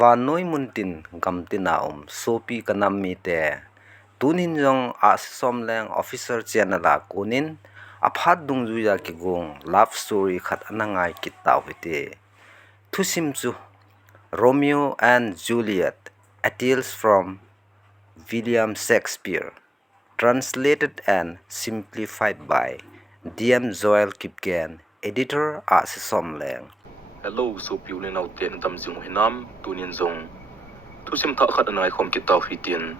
van noi muntin gamtina sopi kanam mi te tunin jong a som leng officer chenala kunin aphat dungjuya ki gong love story khat anangai kitau hite thusim chu Romeo and Juliet, a tales from William Shakespeare, translated and simplified by D.M. Joel Kipken, editor at Somleng. Hello, so piulin out ten tam jing hinam tunin zong thusim tha khat anai khom kitau hitin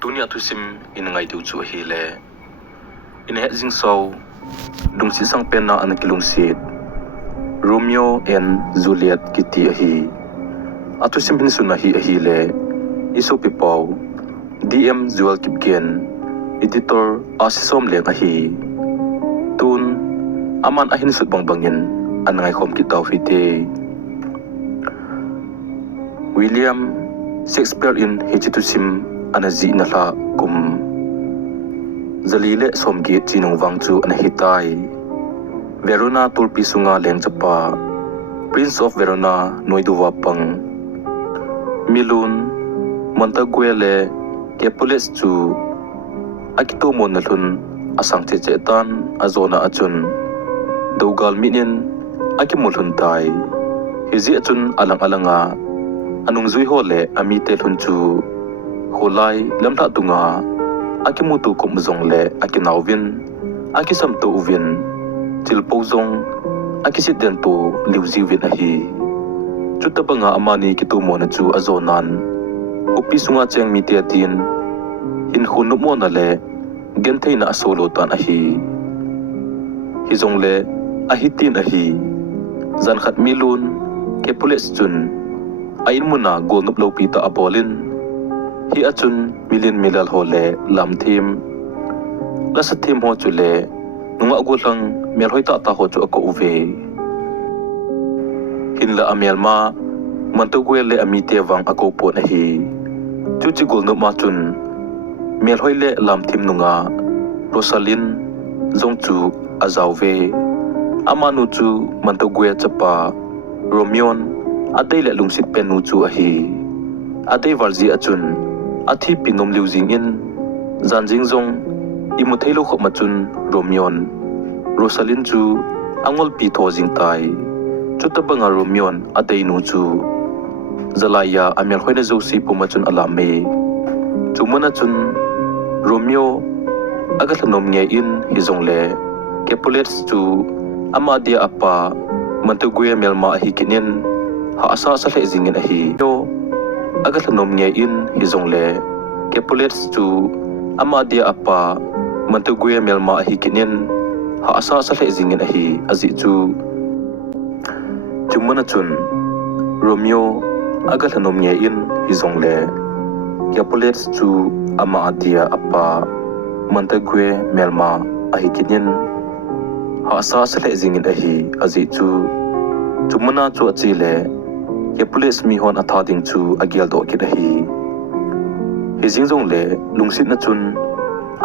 tunia thusim in ngai tu chu hi le in he jing so dung si sang pen na an kilung sit Romeo and Juliet kiti hi atusim hin sunna hi le iso pipau DM Joel Kipken, editor asisom leng hi tun aman ahin sut bangin an ngai khom kitau hite William Shakespeare in hechitusim anazi na la kum zalile somge chinung wangchu an hitai Verona tulpi sunga leng chapa Prince of Verona noiduwa pang Milun Montaguele Capulet chu akito monalun asang chechetan azona achun dogal minin akimulhun tai hizi achun alang-alanga anung zui hole amite hunchu holai lamla tunga akimutu komzong le akinawin akisamto uvin tilpozong akisident to liuziwin ahi chutabanga amani kitumona chu azonan upi sunga cheng mitiatin hin hunumo na le gentheina asolo tan ahi hizong le ahitin ahi zan khat milun kepules chun ain muna golnup lo pita abolin hi achun milin milal hole lam thim lasa thim ho chule nunga gulang mel hoita ta ho chu ko uve hinla amelma mantuguele amite wang ako po na hi chuchi golnup ma chun mel hoile lam thim nunga Rosalyn zongchu azawve amanu chu mantugue chapa Romeon adai le lungsit penu chu ahi adai warji achun athi pinom liujing in zanjing zong imuthelo khoma chun Romeon Rosalyn chu angol pi thojing tai chutabanga Romeon adai nu chu zalaya amel hoina josi pumachun alame chumana chun Romeo agathanom nge in hizongle Capulet chu amadia apa mantugue melma hikinin ha asa sa le jingin ahi yo agathanom nge in hizongle Capulet chu amadia apa mantugue melma hikinin ha asa sa le jingin ahi azi chu chumana chun Romeo agathanom nge in hizongle Capulet chu amadia apa mantugue melma ahikinin ha asa sa le jingin ahi azi chu chumana chu achile Capulet mi hon athading chu agial do kidahi hizing jong le lungsit na chun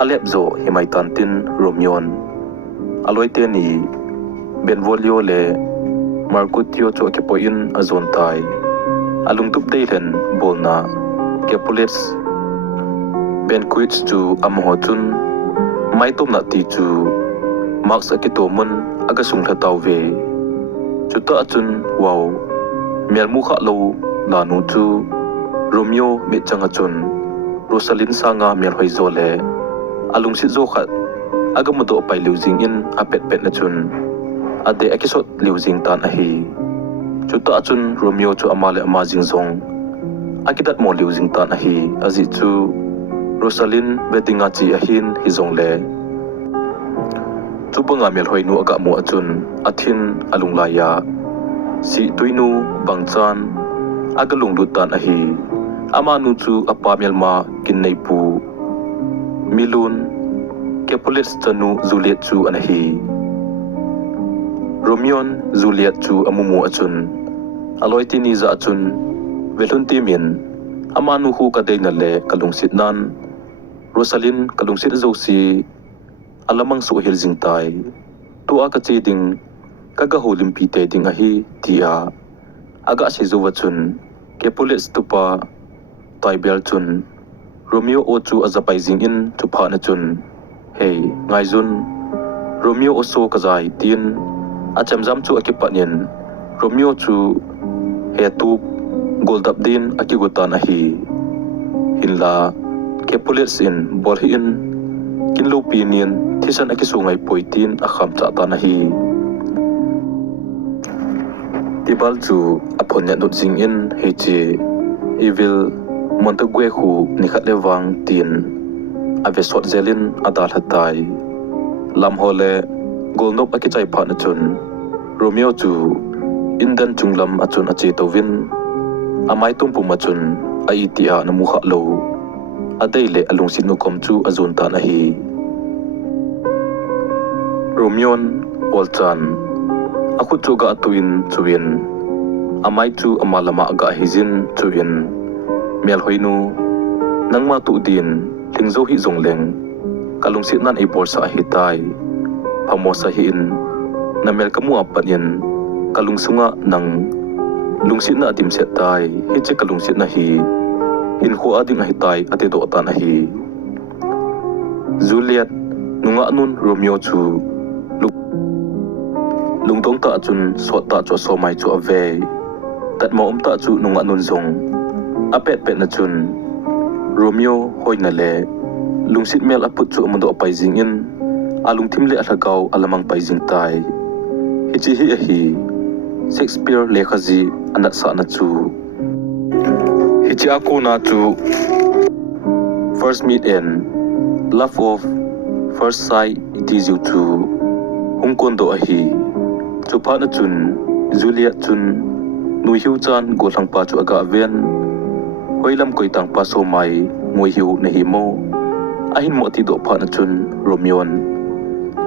alep zo himaitan tin Romeon aloite ni Benvolio le Marcutio chu kepoin azon tai alungtup deilen bolna Capulet Benquits chu amhochun maitom na ti chu Max akitomun agasung thatawve chuta achun wow melmu kha lo lanu chu Romeo me changachun Rosalyn sanga mel hoizole alungsi zo khat agamudo pai liujing in apet pet na chun ade akisot liujing tan ahi chuta achun Romeo chu amale amajing zong akidat mo liujing tan ahi azi chu Rosalyn weddinga chi ahin hizongle chubanga mel hoinu aga mo achun athin alunglaya si tuinu bangchan agalung lutan ahi amanu chu apa melma kinnei pu milun Capulet chanu Juliet chu anahi Romeon Juliet chu amumu achun aloitini za achun velunti min amanu hu kadeina le kalungsit nan Rosalyn kalungsit zosi alamang so hiljing tai tu aka cheding kaga holim pi te ding ahi tia aga se zuwachun Capulet tupa taibel chun Romeo o chu azapai jing in chu pha na chun hey ngai jun Romeo oso kazai tin acham jam chu akipanin Romeo chu he tu goldap din akigutan ahi hinla Capulet in bol hi in kinlo pinin thisan akisungai poitin akham cha ta nahi tibal chu aphon ya nut jing in hechi evil Montague hu nikhat lewang tin avesot zelin adal hatai lam hole golnop akichai pha na chun Romeo chu indan chunglam achun ache tovin amai tumpu machun aitia na mukha lo adaile alungsin nu kom chu azun ta nahi Romeon Olchan aku chu ga atuin chuin amai chu amalama ga hizin chuin mel hoinu nangma tu din lingzo hi zongleng kalungsit nan ipor sa hitai pamosa hin na mel kamu apanin kalungsunga nang lungsit na atim setai hiche kalungsit na hi in ho ading ahitai ate do ta na hi Juliet nunga nun Romeo chu lungtong ta chun sot ta cho somai chu ave tat ma ta chu nunga nun zong apet pet na chun Romeo hoina le lungsit mel aput chu amundo apai jing in alung thimle ahlagaw alamang paijing tai hichi hi ahi Shakespeare lekhaji anat sa na chu hichi ako na chu first meet and love of first sight it is you chu hungkon do ahi chu pa na chun Juliet chun nui hiu chan golang pa chu aga ven hoilam koitang pa so mai ngoi hiu na hi mo ahin mo ti do pa na chun Romeon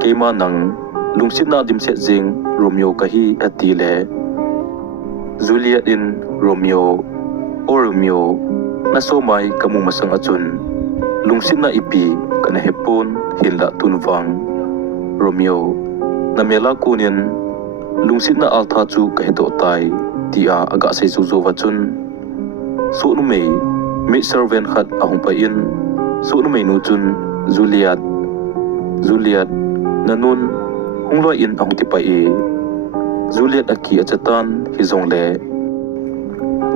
keima nang lungsit na dim set jing Romeo kahi atile Juliet in Romeo o Romeo na so mai kamu masang achun lungsit na ipi kana hepon hinla tunwang Romeo na mela kunin lungsit na alta chu kahido tai tia aga sai chu zo wachun so nu mei me servant khat ahung pa in so nu mei nu chun Juliet nanun hungloi in ahung ti pa e Juliet aki achatan hizong le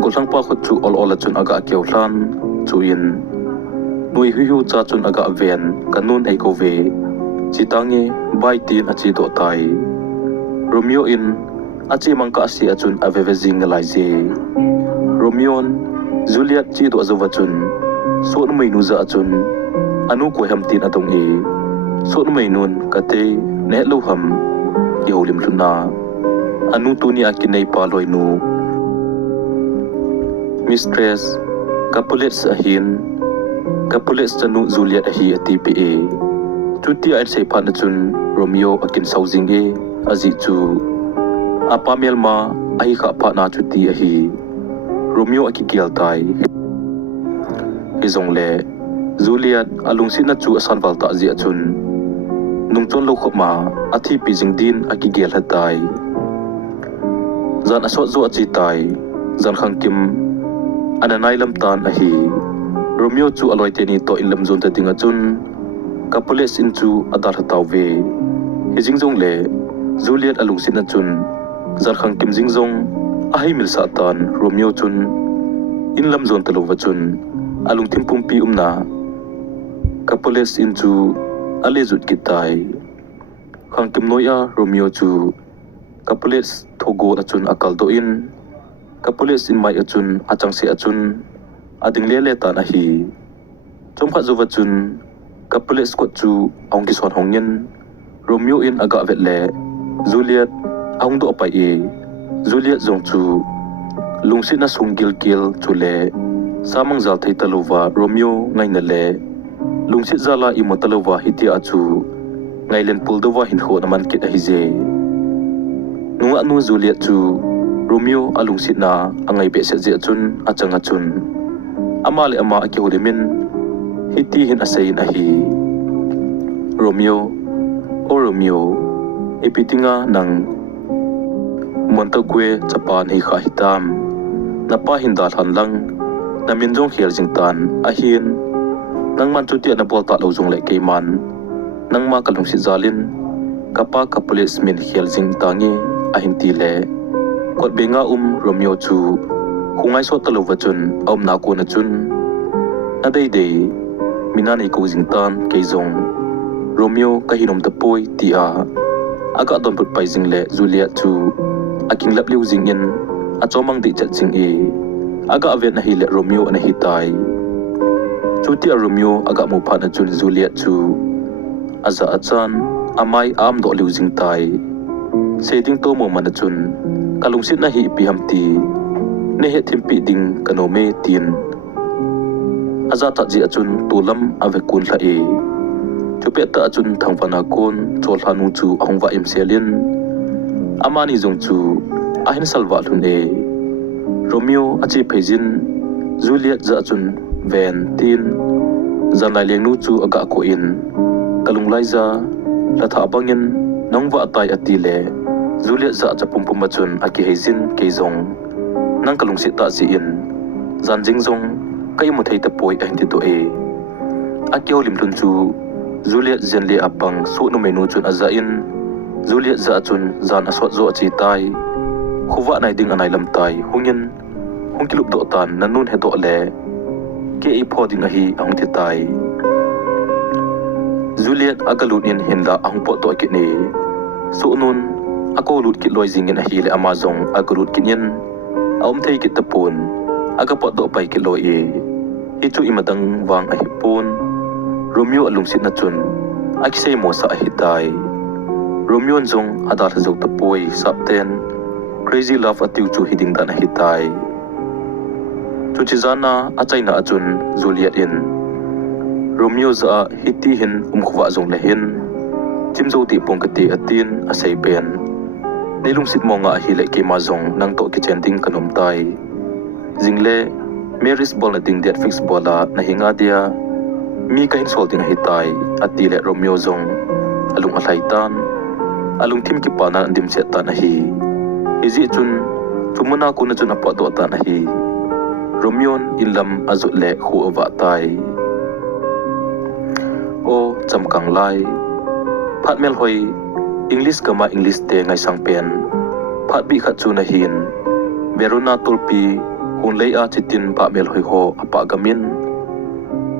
golang pa khut chu ol chun aga keu hlan chu in nui hu cha chun aga ven kanun ei ko ve chitangi bai tin achi do tai Romeo in achi mangka si achun aveve jing lai je Romeon Juliet chi do azawa chun so nu mai nu za achun anu ko ham tin atong e so nu mai nun kate ne lo ham yolim luna anu tu ni akinai pa loi nu mistress Capulet ahin Capulet tanu Juliet ahi atipa chuti ai sei phan chun Romeo akin saujing e aji chu apa melma ahi kha pha na chuti ahi Romeo aki kial tai hizong le Juliet alungsi na chu asan wal ta ji achun nungchon lo khoma athi pijing din aki gel hatai zan asot zo achi tai zan khangkim ananai lam tan ahi Romeo chu aloi te ni to ilam zon ta dinga chun Capulet in chu adar hataw ve hijing jong le Juliet alungsi na chun zan khangkim jingjong ahi milsa tan Romeo chun in lam zon talo wachun alung thimpum pi umna Capulet in chu alejut kitai khangkim noya Romeo chu Capulet thogo achun akal do in Capulet in mai achun achang se achun ading lele tan ahi chomkha zo wachun Capulet ko chu ong ki son hongin Romeo in aga vet le Juliet ong do pai e Juliet zong chu lungsit na sunggil kil chule samang zal thei talova Romeo ngai na le lungsit zala imo talova hiti achu ngai len puldowa hin ho naman kit a hije nunga nu Juliet chu Romeo alungsit na angai be se je chun achanga chun amale ama aki hudemin hiti hin asain ahi Romeo o Romeo ipitinga nang Montague Japan hi kha hitam napa hinda hlan lang na minjong khel jingtan a hin nang man chuti na bol ta lo jong le keiman nang ma kalung si zalin kapa ka police min khel jingtangi a hin ti le kot benga Romeo chu hungai so talo wachun na ko na chun na dei minani ko jingtan keizong Romeo ka hinom ta poi ti a aga don put pai jing le Juliet chu aking lap liu jing in a chomang di chat jing e aga avet na hi le Romeo na hi tai chuti a Romeo aga mu pha na chun Juliet chu aza achan amai am do liu jing tai seding to mo man chun kalung sit na hi pi hamti ne he thimpi ding kanome tin aza ta ji achun tulam ave kun la e chupe ta achun thangwana kon chol hanu chu ahongwa imselin amani jong chu ahin salwa lun e Romeo achi phejin Juliet za chun ven tin zanai lengnu chu aga ko in kalung laiza latha bangin nongwa tai atile Juliet za chapum pum chun aki hejin keizong nang kalung si ta si in zanjing zong kai mu thei ta poi a hindi to e akyo lim tun chu Juliet zenle apang so no menu chun aza in Juliet za chun zan asot zo achi tai khuwa nai ding anai lam tai hungin hungkilup do tan nanun he do le ke e phoding a hi ang ti tai Juliet agalut in hinla ang po to kini so nun ako lut kit loi jingin a hi le amazong agalut kinin aum thei kit tapun aga po do pai kit loi e hichu imadang wang a hi pun Romeo alung sit na chun akisei mo sa a hi tai Romeo jong adal zau tapoi sapten crazy love atiu chu hiding dan a hi tai chuchizana achaina achun Juliet in Romeo za hiti hin khwa jong le hin timzo ti pongkati atin asai pen nilung sit mo nga hi le ke ma jong nang to ki chending kanom tai jingle Mary's ball na ding that fix bola na hinga dia mi ka hin solting hi tai ati le Romeo jong alung alaitan alung tim ki pana dim set ta na hi izi chun tumuna ko na chun apa do ta na hi Romeo ilam azut le khu awa tai o chamkang lai phatmel hoi English kama English te ngai sang pen phat bi khat chu na hin beruna tulpi hun lei a chitin pa mel hoi ho apa gamin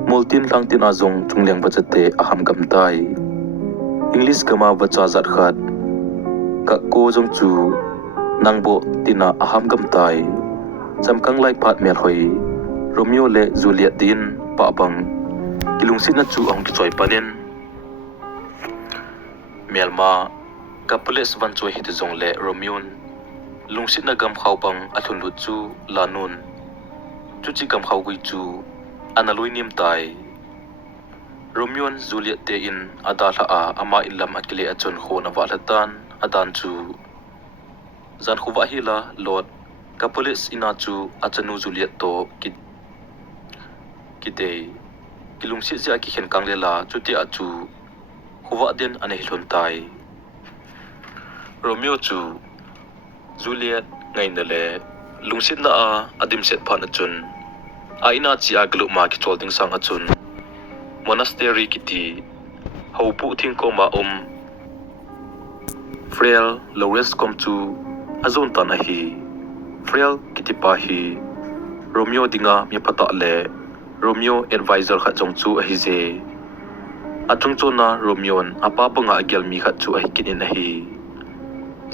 multin langtin azong chungleng bachate aham gam tai English kama bacha zat khat ka ko jong chu nangbo tina aham gam tai chamkang lai phat mel hoi Romeo le Juliet din pa bang kilungsit na chu ang kichoi panin melma kapules van choi hit jong le Romeo lungsit na gam khaw bang athun lut chu lanun chuchi gam khaw gui chu analoi nim tai Romeo Juliet te in adala a ama ilam akile achon khona walatan adan chu zan khuwa hila lot kapules ina chu achanu Juliet to kite kilungsit ja ki khen kanglela chuti achu khuwa den ane hilon tai Romeo chu Juliet ngai na le lungsit na a adim set phan achun aina chi aglu ma ki cholding sang achun monastery kiti hopu thingko ma Frail Lawrence kom chu azon tan a hi Frail kiti pa hi Romeo dinga mi pata le Romeo advisor kha jong chu a hi je atung chona Romeo apa panga agel mi kha chu a hi kinin a hi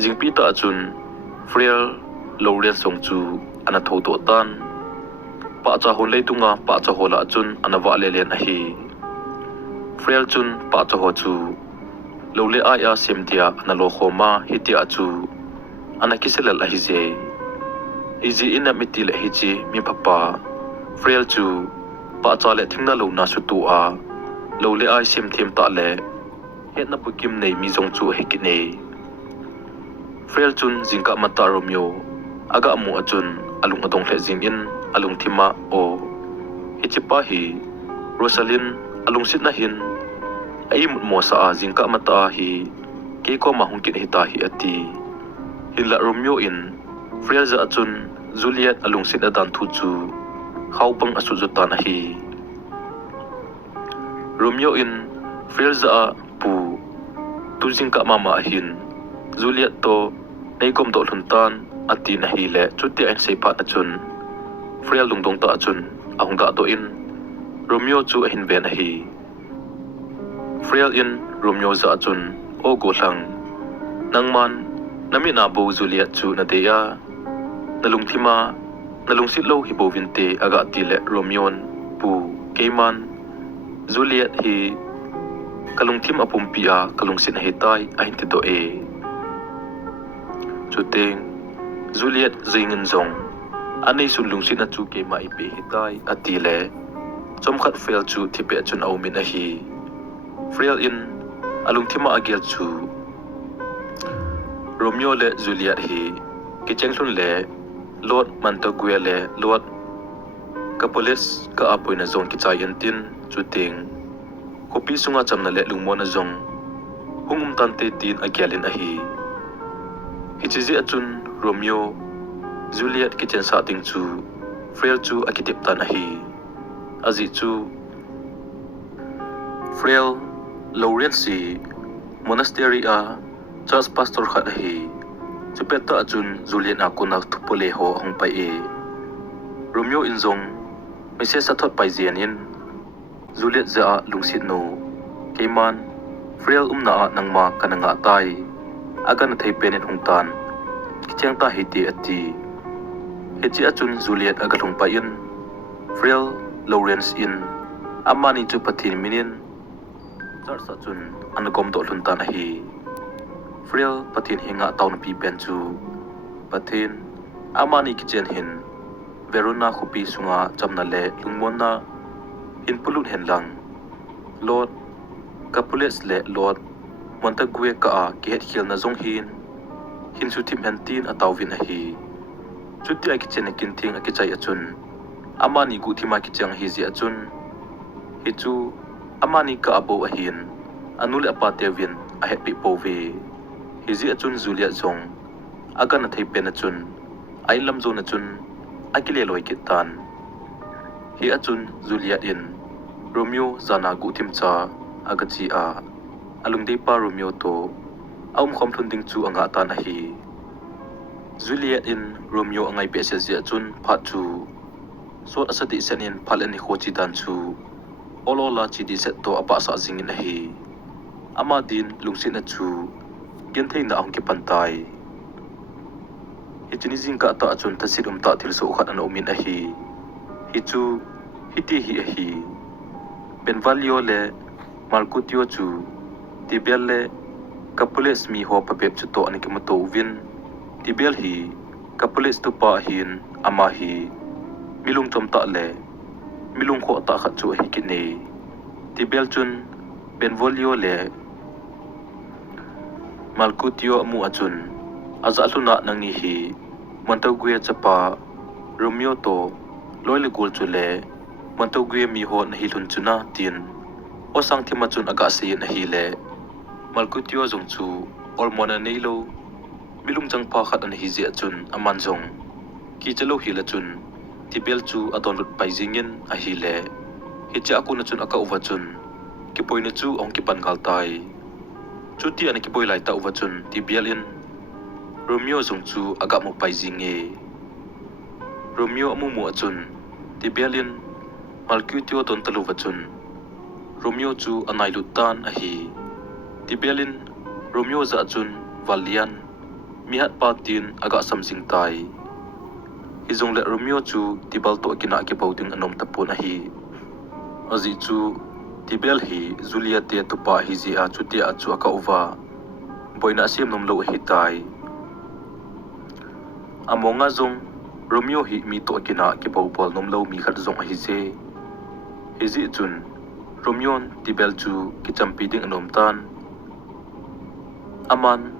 jingpi ta chun Frail Lawrence jong chu ana thodo tan pa cha hon leitunga pa cha hola chun ana wa le len a hi Frail chun pa cha ho chu lole aya semtia ana lo khoma hitia chu ana kiselal a hi je izi ina mitil hi chi mi papa Frail chu pa cha le thingna lo na su tu a lole ai sem them ta le het na pukim nei mi jong chu hekine Frail chun jingka mata Romeo aga mu achun alung adong le jing in alung thima o hichipa hi Rosalind alung sit na hin ai mut mo sa jingka mata hi ke ko ma hung kin hita hi ati hila Romeo in Frail za achun Juliet alungsit adan thu chu khawpang asuzutan a hi Romeo in Frielza pu tujing ka mama hin Juliet to neigom do luntan ati na hi le chuti an seipat achun Friel lungdong ta achun ahungda do in Romeo chu a hin ven a hi Friel in Romeo za achun o go hlang nangman nami na bo Juliet chu na deya nalungthima nalungsit lo hi bo vinte aga ti le Romeo pu keiman Juliet hi kalungthim apumpia kalungsit na hitai a hinti do e chuting Juliet zingin zong anei sun lungsit na chu ke ma ipe hitai ati le chomkhat Friel chu thipe chun aumin a hi Friel in alungthima agel chu Romeo le Juliet hi kichenglun le Lord Montague le Lord Capulet ka apoy na zong kichayan tin chuting kopi sunga chamna le lungmo na zong hungum tante tin agyalin a hi hichizi achun Romeo Juliet kichen sa ting chu Friel chu akitip tan a hi azi chu Friel Laurent si monastery a church pastor khat a hi chupeta achun Juliet na kunak thupole ho hong pai e Romeo in zong mise sathot pai zianin Juliet za lungsit no keiman Friel umna nangma kananga tai aga na thei penin hungtan kichang ta hiti ati hechi achun Juliet aga lung pai in Friel Lawrence in amani chu pathin minin church achun anagom do luntan a hi Friel pathin hinga taun pi pen chu pathin amani kichen hin Verona khupi sunga chamna le lungmona in pulut henlang Lord Capulet le Lord Montague ka a ki het khil na zong hin su thim hentin atawvin a hi chuti a kichen kinting a kichai achun amani gu thima kichang hi zi achun hi chu amani ka abo a hin anule apatevin a het pi pove hi zi achun Juliet zong aga na thei pen achun ai lam zo na chun akile loi kitan hi achun Juliet in Romeo zana gu thimcha agachi a alungdei pa Romeo to aum khom thunding chu anga tan a hi Juliet in Romeo angai pe se zia chun phat chu sot asati senin phalani khochi dan chu olola chi di set to apa sa zingin a hi ama din lungsin na chu genthei na ang ki pantai hitini jing ka ta achun ta sirum ta thil so khat an omin a hi hi chu hiti hi a hi Benvalio le Marcutio chu Tibel le Capulet mi ho papep chu to ani ki mato win Tibel hi Capulet tu pa hin ama hi milung tom ta le milung kho ta khat chu hi ki ne Tibel chun Benvolio le Marcutio amu achun azaluna nangi hi Montague chapa Romeo to loile gol chu le Montague mi ho na hilun chuna tin o sang thima chun aga se na hi le Marcutio zong chu olmona neilo milung jang pha khat an hi je chun aman zong ki chalo hi la chun Tibel chu adon lut pai jingin a hi le hi cha ku na chun aka uwa chun ki poina chu ong ki pan gal tai chuti an ki boi lai ta uwa chun Tibel in Romeo zong chu aga mo pai jinge Romeo amu mu achun Tibel in Marcutio don talu wachun Romeo chu anai lutan a hi Tibel in Romeo za chun Valian mihat patin aga samsing tai hizong le Romeo chu Tibal to kina ki pauting anom tapon a hi azi chu Tibel hi Juliet te tupa hi zi a chuti a chu aka uwa boina sim nom lo hi tai amonga zong Romeo hi mi to kina ki paupol nom lo mi khat zong a hi je hi zi chun Romeo Tibel chu ki champi ding anom tan aman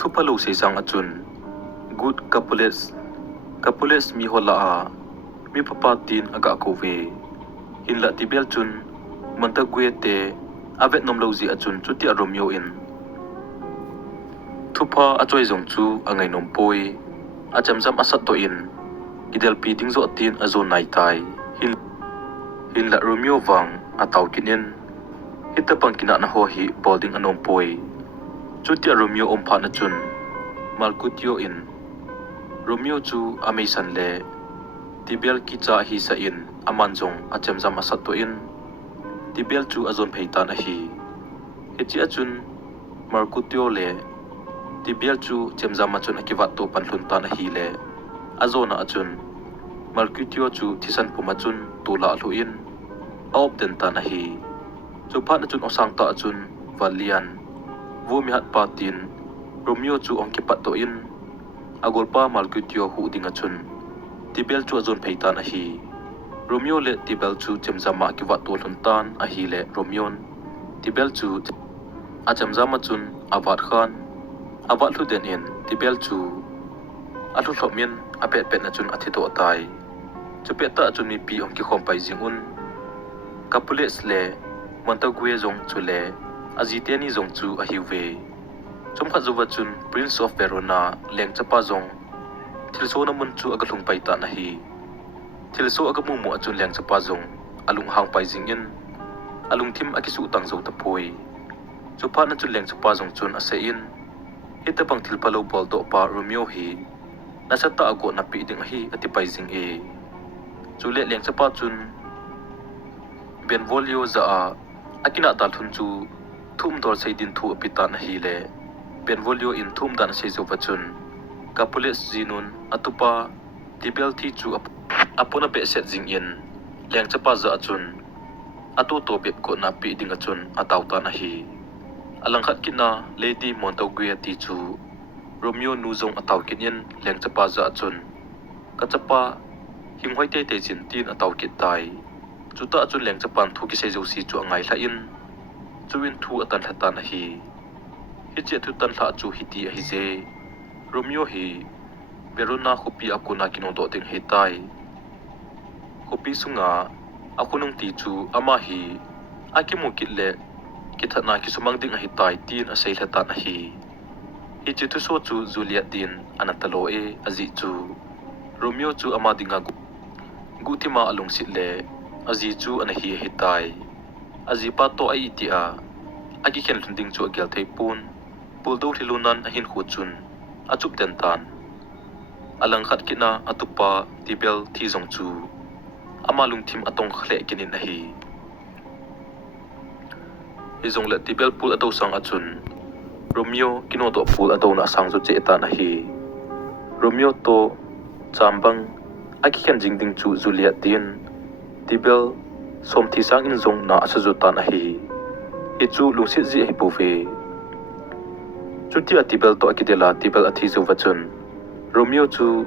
thupalo se sang achun good Capulet mi hola a mi papa tin aga ko ve hinla Tibel chun Montague te avet nom lo zi achun chuti a Romeo in thupa achoi zong chu angai nom poi acham jam asat to in idel pi ding zo tin azon nai tai hin la Romeo wang ataw kinin hita pangkina na ho hi bolding anom poi chutia Romeo ompha na chun Malkutyo in Romeo chu ameisan le tibel ki cha hi sa in amanjong achemjam asato in tibel chu azon pheita na hi hichi achun Malkutyo le tibel chu chemjam achun akiwat to panhlun ta na hi le azona achun Malkutyo chu thisan pumachun tula luin aop den ta na hi chu phat achun osang ta achun valian vumi hat patin Romeo chu ongkipat to in agolpa Malkutyo hu ding achun tibel chu azon pheita na hi Romeo le tibel chu chemjama akiwat to hluntan a hi le Romeo tibel chu achemjama chun awat khan awat lu den in tibel chu alu thlomin apet pet na chun athito tai chupet ta chun mi pi ongki khompai jingun kapules le Montague zong chu le aziteni zong chu a hiwe chomkha zuwa chun Prince of Verona leng chapa zong thilso na mun chu agalung pai ta na hi thilso agamu mu achun leng chapa zong alung hang pai jingin alung thim akisu tang zo ta phoi chupa na chun leng chapa zong chun ase in hita pang thilpalo bol do pa Romeo hi nasata ago na pi ding hi atipai jing e chule leng chapa chun Benvolio za a akina dal thun chu thum dor seidin thu apita na hi le Benvolio in thum dan sei zo wachun kapules jinun atupa tibel thi chu apona be set jing in leng chapa za achun atu to bep ko na pi ding achun atauta na hi alangkhat kina Lady Montague ti chu Romeo nu zong ataw kinin leng chapa za achun kachapa himhoi te te chin tin ataw kit tai chuta achun leng chapan thu ki sei zo si chu angai hla in chuin thu atan hata na hi hiche thu tan hla chu hiti a hi je Romeo hi Verona khopi akuna kino do ting he tai khopi sunga akunung ti chu ama hi akimu kitle kithana ki sumang ding a hi tai tin a sei hla na hi hiche thu so chu Juliet din anatalo e azi chu Romeo chu ama dinga gutima alung sitle azi chu ana hi hitai azi pa to ai ti a agi khen lunding chu agel thei pun puldo thilunan a hin khuchun achup den tan alang khat kina atupa tibel thi zong chu amalung thim atong khle kinin a hi izong le tibel pul ato sang achun Romeo kino to pul ato na sang chu che ta na hi Romeo to chambang agi khen jingding chu Juliet din tibel somthi sang in zong na asajuta na hi ichu lungsi ji hi puve chutia tibel to akidela tibel athi zu wachun Romeo chu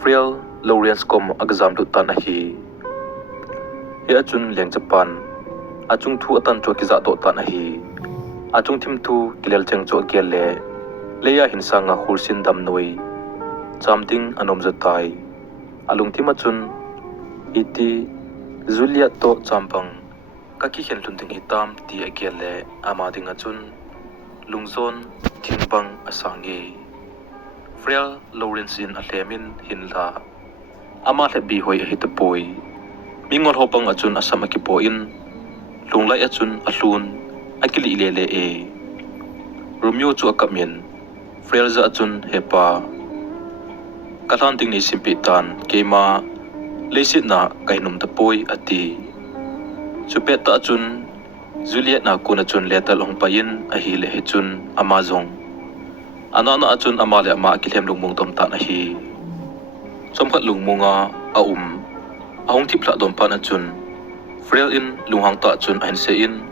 Friel Lawrence kom agzam du ta na hi achun leng Japan achung thu atan cho ki za to ta na hi achung thim thu kilel cheng cho gel le leya hinsanga hursin dam noi chamding anom zatai alung thima chun iti Juliet to champang kaki khen lunding hitam ti agele amadinga chun lungzon thingbang asangi Friel Lawrence in alemin hinla ama le bi hoi hitapoi mingor hopang achun asama ki po in lunglai achun alun akili lele e Romeo chu akamin Friel za achun hepa kathanting ni simpitan kema leisit na kainum tapoi ati chupet ta chun Juliet na kuna chun letal ong payin a hi le he chun amazong anana achun amale ma kilhem lungmung tom ta na hi somkhat lungmunga ahong tipla dom pa na chun Friel in lunghang ta chun ain se in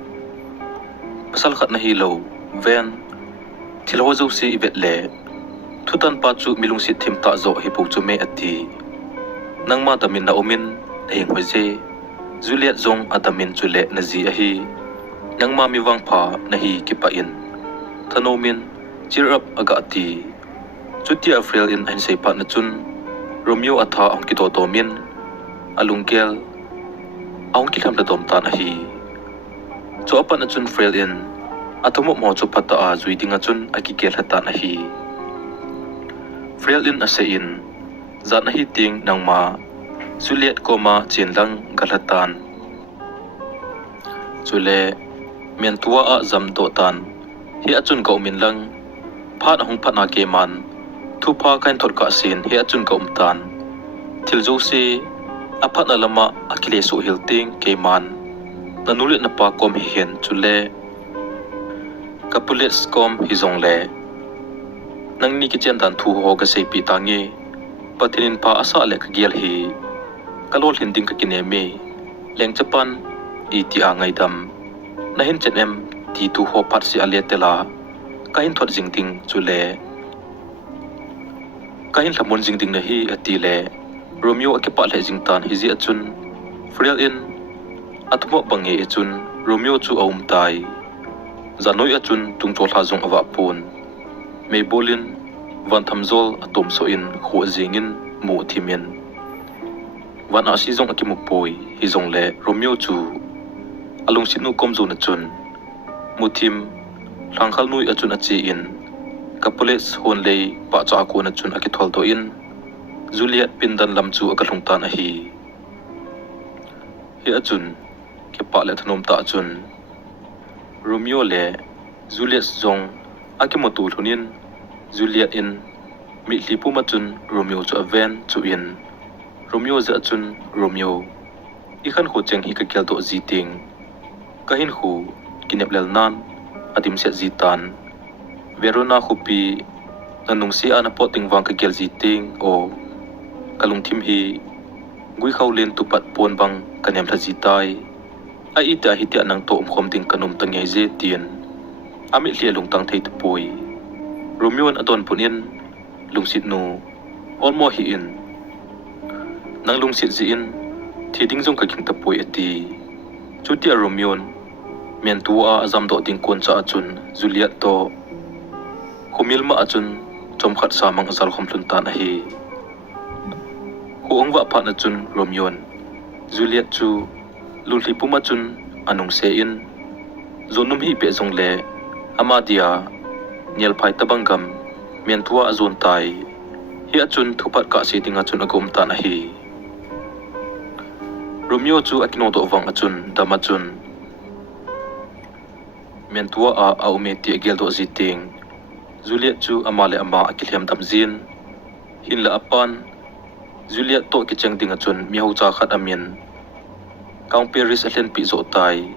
pasal khat na hi lo ven thilho zo si ibet le thutan pa chu milung si thim ta zo hi pu chu me ati nangma tamin na omin hing hoje Juliet zong atamin chule na ji a hi nangma mi wang pha na hi kipa in thanomin cheer up aga ati chutia Friel in ain sei pa na chun Romeo atha ong ki to min alungkel ong ki tham la dom ta na hi cho pa na chun Friel in atomo mo chu phata a zui dinga chun aki kel hata na hi Friel in ase in zat na hi ting nang ma Juliet koma chinlang galatan chule mian tua a zam do tan hi achun ko min lang phat hong phat na ke man thu pha kain thor ka sin hi achun ko tan thil zo si a phat na lama akile su hil ting ke man na nulit na pa kom hi hen chule ka pulis kom hi zong le nang ni ki chen dan thu ho ga sei pi tangi patinin pa asa le ka gial hi kalol hinding ka kineme leng chapan iti angai dam na hin chen em ti tu ho phat si ale tela kain thot jing ding chule kain lamon jing ding na hi ati le Romeo akipa le jing tan hi ji achun friel in atmo bange achun Romeo chu aum tai zanoi achun tungtol ha zong awa pon me bolin van thamzol atom so in kho jingin mu thimen van a si zong akimu poi hi zong le Romeo chu alung sinu kom zo na chun muthim langkhal nui achun achi in kapules hon le pa cha ko na chun akithol to in Juliet pindan lam chu akalung tan a hi achun ke pa le thanom ta chun Romeo le Juliet zong akimotu thunin Juliet in mi hlipu ma chun Romeo chu aven chu in Romeo za chun Romeo i khan ho cheng hi ka kel do ziting kahin khu kineplel nan atim set zitan Verona khupi nanung si ana poting wang ka gel ziting o kalung thim hi gui khawlen tupat pon bang kanem tha zitai a ita hitia nang to khom ting kanum tangai je tien ami hlia lung tang thei tupoi Romeo an adon punin lungsit nu olmo hi in nang lungsit ji in thiding jong ka king tapoi ati chutia Romeo mian tua azam do ting kon cha achun Juliet to humilma achun chomkhat samang azal khomlun tan a hi huangwa pha na chun Romeo Juliet chu lulhi puma chun anung se in zonum hi pe jong le amadia nial phai tabangam mian tua azon tai hi achun thupat ka si tinga chun agom tan a hi Romeo chu akino do wang achun damachun mian tua a aume ti gel do ziting Juliet chu amale ama akilhem damzin hin la apan Juliet to ki cheng ding achun mi ho cha khat amin Kang Paris alen pi zo tai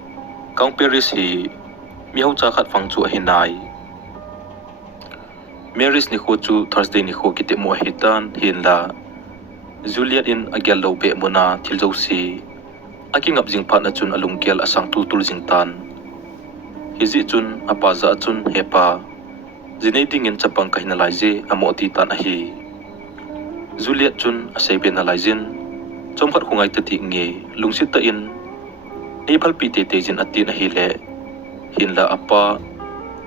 Kang Paris hi mi ho cha khat phang chu hinai Maris ni kho chu Thursday ni kho kite mo hitan hin la Juliet in agel lo be mona thiljo si aking up jing phat na chun alung kel asang tul jing tan hizi chun apa za chun hepa zinei ding in chapang kahina laije amoti tan a hi Juliet chun asai be na laijin chomkhat khungai ta ti nge lungsit ta in ebal pi te jin ati na hi le hin la apa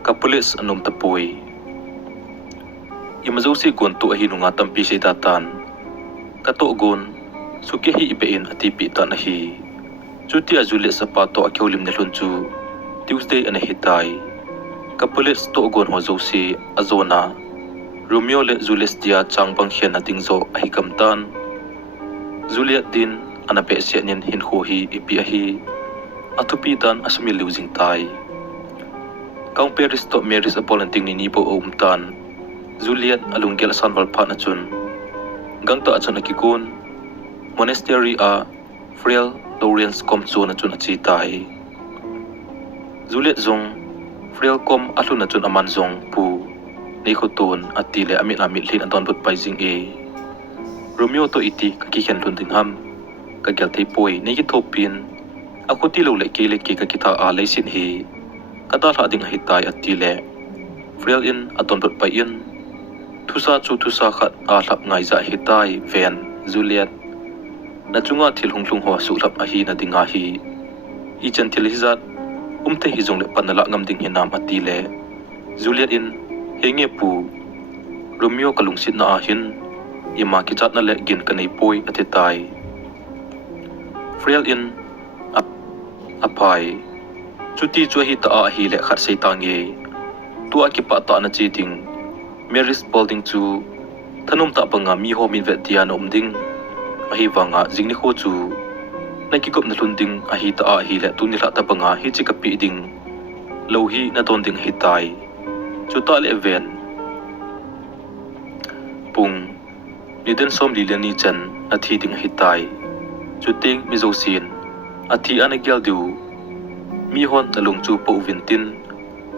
ka police anum ta poi imazo si gon to hi nunga tampi se datan ka to gon suke hi ibe in ati pi ta na hi chuti Juliet sapa to akyolim ne lun chu Tuesday an hitai ka police to gon ho zo si azona Romeo le Juliet dia changbang hian ating zo ahi kamtan Juliet din anape se nin hin ho hi ipi hi atupi dan asmi losing tai Kang Paris to Maris appointing ni nipo umtan Juliet alunggel sanwal pha na chun gangta achun akikun monastery a Frail Lawrence kom chun na chun achi tai Juliet zong Frail kom alu na chun aman zong pu nei khoton atile amit hlin adon but paijing e Romeo to iti ka ki hian lun ding ham ka gel thei poi nei ki thopin a khoti lo le ke ka kitha a leisin hi kada la ding hi tai atile Frail in adon but pai in thusa khat a hlap ngai za hi tai ven Juliet na chunga thil hunglung ho su hlap a hi na dinga hi i chan thil hi zat umte hi jong le panala ngam ding hi nam atile Juliet in henge pu Romeo kalung sit na ahin ima ki chat na le gin kanei poi ate tai Frail in apai chuti chu hi ta a hi le khat sei tangi tu a ki pa ta na chi ting Mary's Spalding chu thanom ta panga mi ho min ve tia nom ding a hi wanga jingni kho chu na ki kop na hlun ding a hi ta a hi le tu ni la ta panga hi chi ka pi ding lo hi na ton ding hi tai chu ta le ven pung ni den som li le ni chan a thi ding hi tai chu ting mi zo sin a thi an gyal du mi hon na lung chu po vintin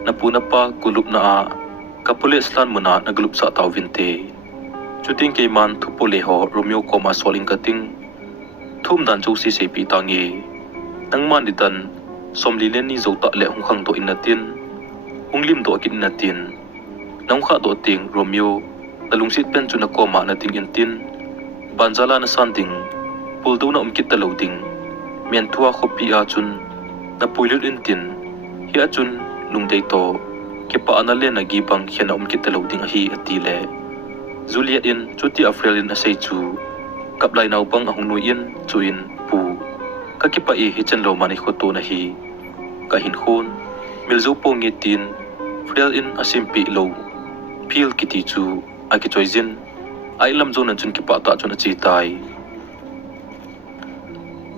na puna pa kulup na a kapule slan muna na glup sa taw vinte chuting ke man thupole ho Romeo koma soling kating thum dan chu si se pi tangi nangman ditan somli len ni zota le hung khang to inatin hunglim do kin natin nang kha do ting Romeo talung sit pen chu na koma na ting intin banjala na sanding puldo na umkit taloding men thua khopi a chun na puilul intin hi a chun lungdei to ke pa anale na gibang hian umkit taloding hi atile Juliet in chuti Afrilin asay chu kaplay na upang ahong nuyin chuin pu kakipa hi chen lo mani khoto na hi kahin khon milzo po ngitin Frel in asimpi lo pil kiti chu aki choizin ai lam zon chun ki pa ta chun chi tai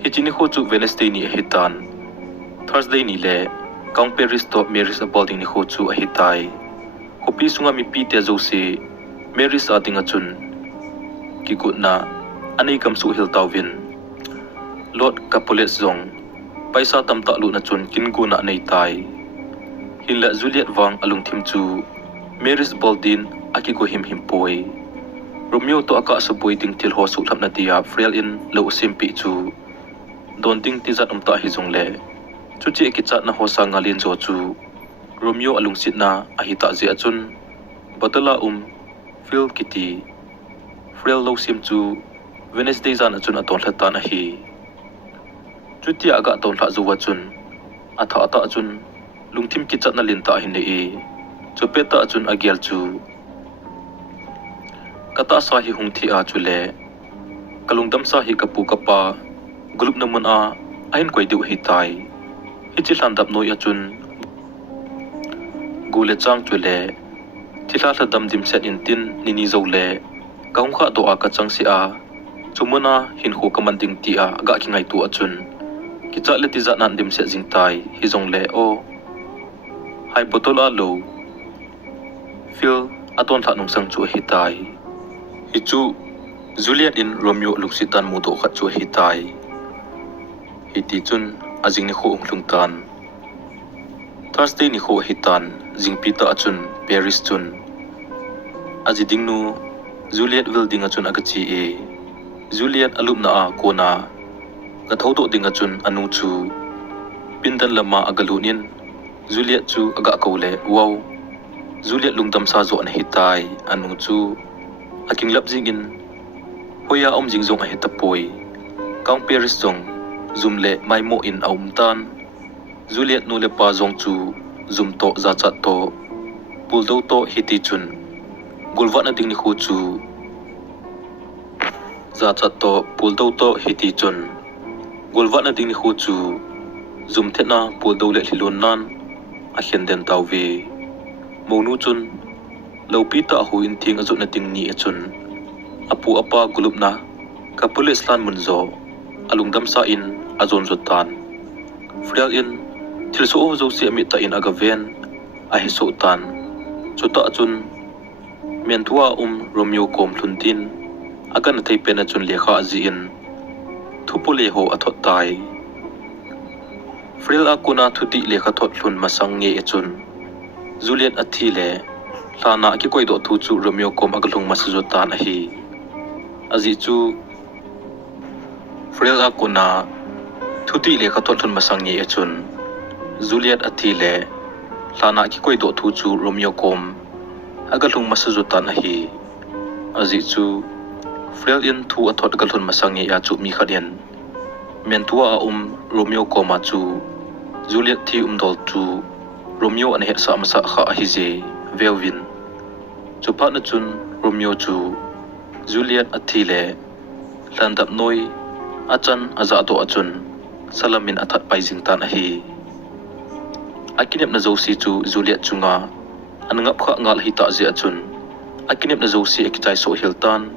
hichini kho chu Wednesday ni hitan Thursday ni le Kang Paris to Mary's building ni kho chu a hitai kopi sunga mi pi te zo se Mary's ating chun kikut na anei kam su hil tawin Lord Capulet zong paisa tam ta lu na chun kin gu na nei tai hila Juliet wang alung thim chu Mary's building aki go him poi Romeo to aka suboi ting til ho su thap na tia Frel in lo simpi chu don ting ti zat ta hi zong le chu chi ki chat na ho sa ngalin zo chu Romeo alung sit na a hi ta je achun batala Phil kiti Frel lo sim chu Wednesday zan achun aton thata na hi chuti aga ton tha zuwa chun atha ata chun lungthim ki chat na lin ta hin nei chupeta achun agial chu kata sa hi hungthi a chule kalungdam sa hi kapu kapa gulup namun a ain koi du hi tai hi chi hlandap noi achun gule chang chule thila hladam dim set in tin nini zole kaung kha to a ka chang si a chumuna hin khu kamanding ti a ga ki ngai tu achun ki cha le ti za nan dim se jing tai hi zong le o hai botol a lo Phil aton tha nong sang chu hi tai hi chu Juliet in Romeo luksitan mu do khat chu hi tai hi ti chun ajing ni khu hlung tan Thursday ni khu hi tan jing pi ta achun Paris chun ajiding nu Juliet will ding achun agachi e Juliet alumna a kona ka thodo ding achun anu chu pindan lama agalunin Juliet chu aga kole wow Juliet lungdam sa zo na hitai anu chu aking lap jingin hoya jing zong a hitapoi Kang Paris zong zumle maimo in aumtan Juliet nu le pa zong chu zum to za chat to puldo to hiti chun gulwa na ding ni khu chu za chat to puldo to hiti chun gulwa na ding ni khu chu zum thena puldo le thilon nan a hian den tawve monu chun lopi ta hu in thing azu na ting ni chun apu apa gulup na ka police lan munzo alungdam sa in azon zotan Frel in thilso zo si mi ta in agaven a hi so tan chuta chun mentua Romeo kom thuntin agan thei pen chun lekha ji in thupole ho athot tai Frel akuna thuti lekha thot thun masang nge chun Juliet athile lana ki koi do thu chu Romeo kom agalung masuzo tan hi aji chu Frel akuna thuti lekha thot thun masang nge chun Juliet athile lana ki koi do thu chu Romeo kom agalung masuzo tan hi aji chu Frel in thu athot agalun masang nge ya chu mi khadian mentua Romeo koma chu Juliet thi dol chu Romeo an he sa masa kha hi je velvin chupa na chun Romeo chu Juliet athile landap noi achan aza to achun salamin athat paijing tan hi akinep na zo si chu Juliet chunga angap kha ngal hi ta je achun akinep na zosi ekitai so hiltan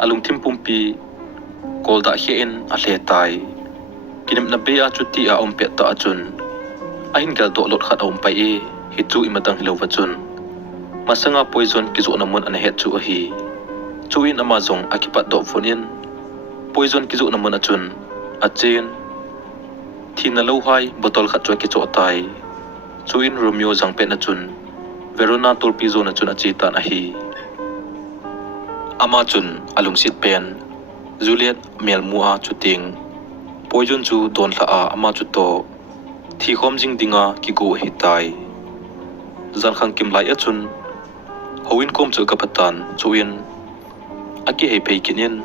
alung timpumpi kolda hien a hletai kinep na bea chuti a ompet ta achun ahin gal do lot khat a ompai e hitu imatang hilova chun masanga poison kizo namun an het chu a hi chuin amazong akipat do phonin poison kizo namun achun a chen thina lo hai botol khat chwa ki cho tai chuin Romeo jangpe na chun Verona tolpi zone chun a chi tan a hi ama chun alung sit pen Juliet melmua chuting poison chu don hla a ama chu to thi khom jing dinga ki go hi tai zan khang kim lai a chun hoin kom chu ka patan chuin aki hei phei kinin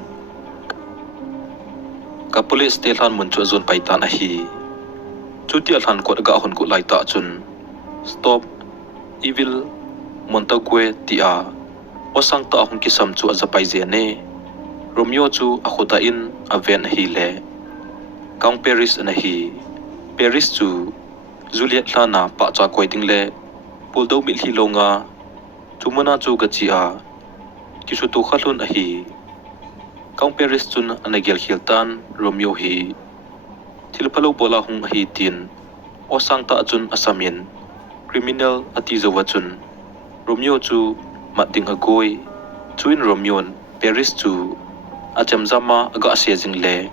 ka police station mun chu zon pai tan a hi chuti alhan ko ga hon ku lai ta chun stop evil Montague tia osang ta hong kisam chu azapai je ne Romeo chu a khoda in a ven hi le Kang Paris na hi Paris chu Juliet lana pa cha koi ding le puldo mil hi longa chumana chu ga chi a kisu tu khalun a hi Kang Paris chun anagel hiltan Romeo hi thilpalo bola hung hi tin osang ta chun asamin criminal ati zawa chun Romeo chu mating agoi chuin Romeo Paris chu achamzama aga asejing le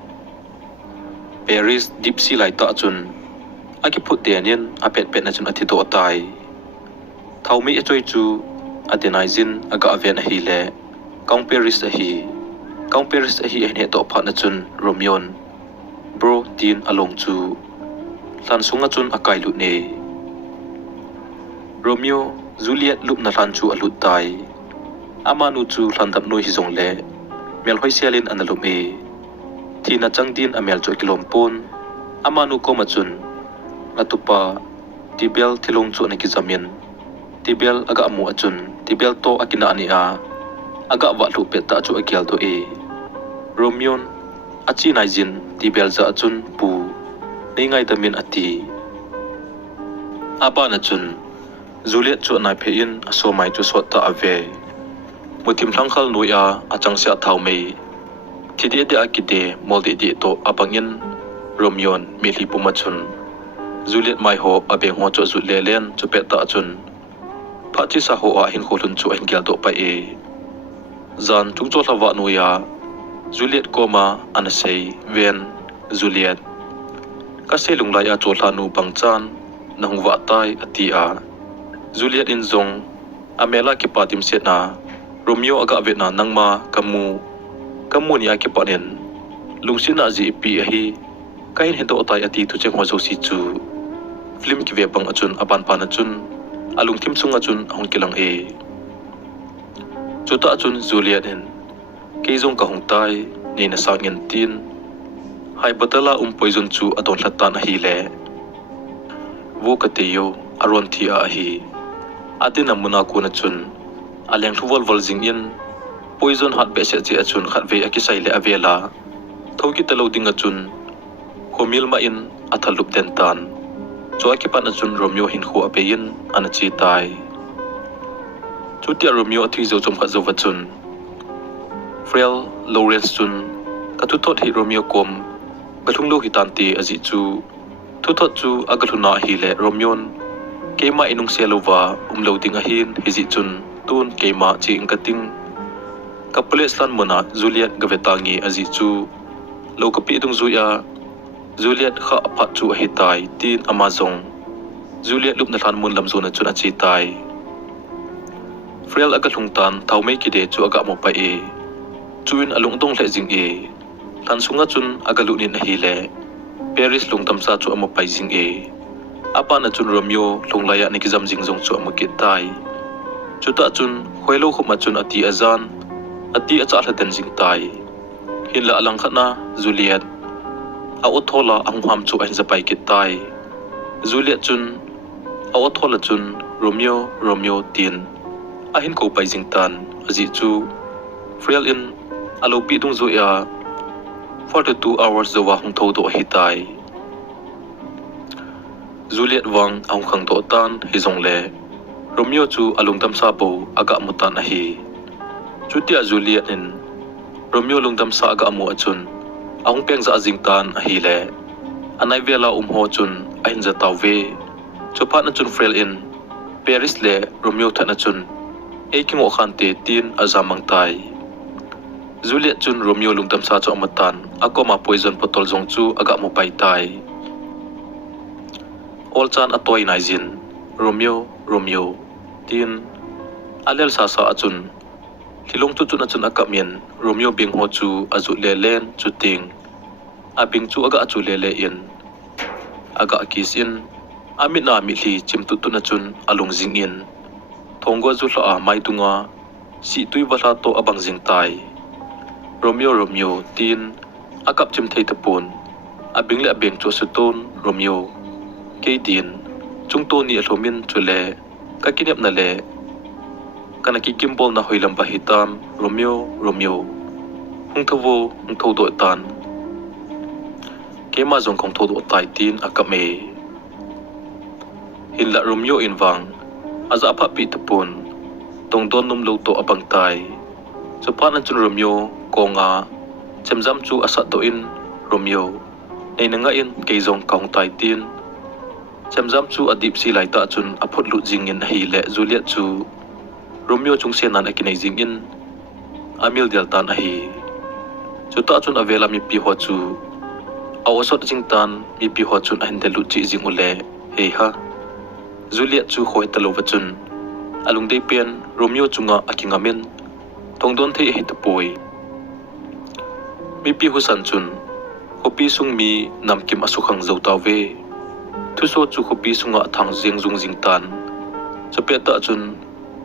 Paris deep sea lai ta chun aki phut denin apet pet na chun athi to tai thaumi achoi chu adenizin aga aven hi le Kang Paris a hi ne to pha na chun Romeo bro tin along chu lan sunga chun akai lu ne Romeo Juliet lup na lan chu alut tai amanu chu hlandap noi hi zong le mel hoi sialin analum e thina changdin amel cho kilompon amanu ko machun atupa tibel thilong chu na ki zamin tibel aga amu achun tibel to akina ani a aga wa lu pe ta chu agyal to e Romeo achi naijin tibel za achun pu ngai damin ati apa na chun Juliet chu na phein aso mai chu sot ta ave mutim thlangkhal nuya achang sia thaumei thide de akite molde de to apangin Romeo mili pumachun Juliet mai ho abe ngo cho zu lelen chu pe ta chun phachi sa ho a hin kholun chu engel do pa e zan chung cho thawa nuya Juliet koma anasei ven Juliet ka selung lai a cho thanu bangchan na huwa tai atia Juliet in zong amela ki patim set na Romeo aga vetna nangma kamu ni aki panen lungsina ji pi hi kain hendo tai ati tu cheng hozo si chu film ki ve bang achun apan pan achun alung thim chunga chun hong kilang e chuta achun Juliet in ke zong ka hong tai ni na sa ngin tin hai batala poison chu adon latan hi le wo ka te yo aron thi a hi atina muna ko na chun aleng thuwal wal jing in poison hat be se che achun khat ve akisai le avela thoki talo ding achun homil ma in athalup den tan choi ki pan achun Romeo hin khu apein anachi tai chutia Romeo thi zo chom kha zo wachun Frel Lawrence chun katu thot hi Romeo kom gathung lo hi tanti aji chu thu thot chu agaluna hi le Romeo kema inung selova loading a hin hiji chun tun kema chi inkating kapules lan mona Juliet gavetangi aji chu lo kapi dung zuya Juliet kha apha chu hi tai tin amazong Juliet lup na than mun lam zona chun achi tai Frel aga lungtan thaume ki de chu aga mo pa e chuin alung dong le jing e than sunga chun aga lu ni na hi le Paris lungtam sa chu amo pai jing e apa na chun Romeo lunglaya ni kizam jing jong chu amukit tai chuta chun hoilo khoma chun ati azan ati acha hla jing tai hinla alang khana Juliet a othola angham chu an zapai kit tai Juliet chun a othola chun Romeo tin a hin ko pai jing tan aji chu Frel in alo pi dung zo ya 42 hours zawa hung tho do hi tai Juliet wang ang khang to tan hi zong le Romeo chu alung tam sa bo aga mutan a hi chutia Juliet in Romeo lungdam sa aga amu achun ahung peng za azing tan a hi le anai vela ho chun a hin za taw ve chopa na chun frel in Paris le Romeo thana chun eking o khan te tin azamang tai Juliet chun Romeo lungdam sa cho amatan akoma poison potol jong chu aga mu pai tai Olchan atoi naizin Romeo tin alel sa achun Hilong tu na chun akamien Romeo bing ho chu azu lelen chu ting abing chu aga chu lele in aga akis in amit na mi hli chim tu na chun alung jing in thonggo zu hla mai tunga si tui wala to abang jing tai Romeo tin akap chim thei tapun abing le abeng chu suton Romeo ke din chung to ni alomin chu le ka kinep na le kana ki kimbol na hoilam bahitam Romeo hung tho do tan kema jong khong tho do tai tin akame hinla Romeo inwang aza pha pi tapun tong don num lo to abang tai chupan chun Romeo konga chemjam chu asa to in Romeo nei nanga in ke jong kaung tai tin chemjam chu adip si lai ta chun aphut lu jing in hi le Juliet chu Romeo chung sen nan akinai jing in amil del tan ahi chuta chun avela mi pi ho chu awasot jing tan mi pi ho chun ahin delu chi jing ule he ha Juliet chu khoi talo wachun alung dei pen Romeo chunga akingamen tongdon thei hi tapoi mi pi hu san chun kopi sung mi namkim asukhang zotaw ve thuso chu kopi sunga thang jing jung jing tan chapeta chun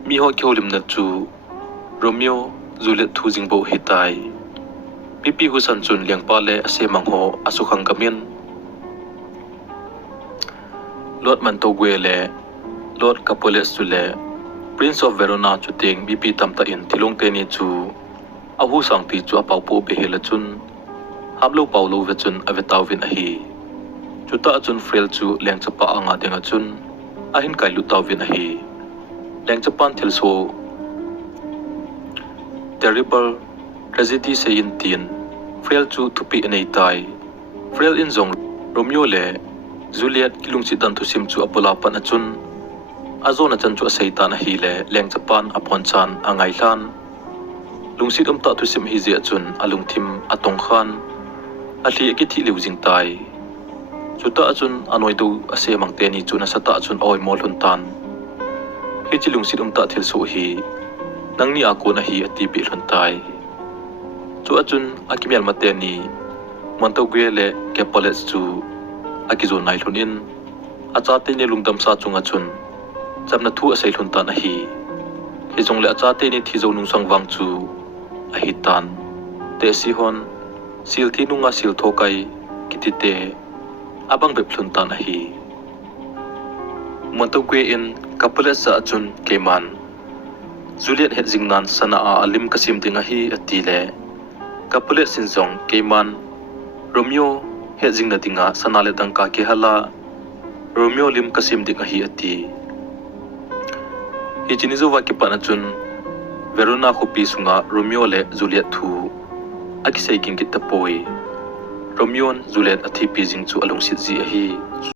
mi ho kyolim na chu Romeo Juliet thu jing bo hitai pipi hu san chun liang pa le ase mang ho asukhang gamin Lord man to gwe le Lord Capulet chu le Prince of Verona chu ting BP tamta in thilong te ni chu ahu sang ti chu apau po be hela chun hamlo paulo ve chun avetaw vin ahi chuta chun frel chu leng chapa anga denga chun ahin kai lu taw vin ahi leng chapan thilso terrible tragedy se in tin frel chu thupi nei tai frel in zong Romeo le Juliet kilung si dan thu sim chu apola pan achun azona chan chu seitan hi le leng chapan apon chan angai hlan lungsit ta thu sim hi je chun alung thim atong khan ali ki thi liu jing tai chuta achun anoi tu ase mangte ni chuna sata achun oi mol hun tan hi chilung sit ta thil so hi nangni ako na hi ati pi hun tai chu achun akimel mate ni manto gwele ke college chu akizo nai lunin achate ni lungdam sa chunga chun chamna thu asai lun tan hi hizong le achate ni thizo nung sangwang chu ahi tan te si hon sil thi nunga sil thokai kitite abang be plun tan hi manto gwe in couple sa chun keman Juliet het jingnan sana a alim kasim dinga hi atile couple sinjong keman Romeo het jingna dinga sana le dangka ke hala Romeo lim kasim dinga hi ati hi chinizo wa ke panachun Verona khopi sunga Romeo le Juliet thu akisai king kitapoi Romeo Juliet athi pi jing chu along sit ji hi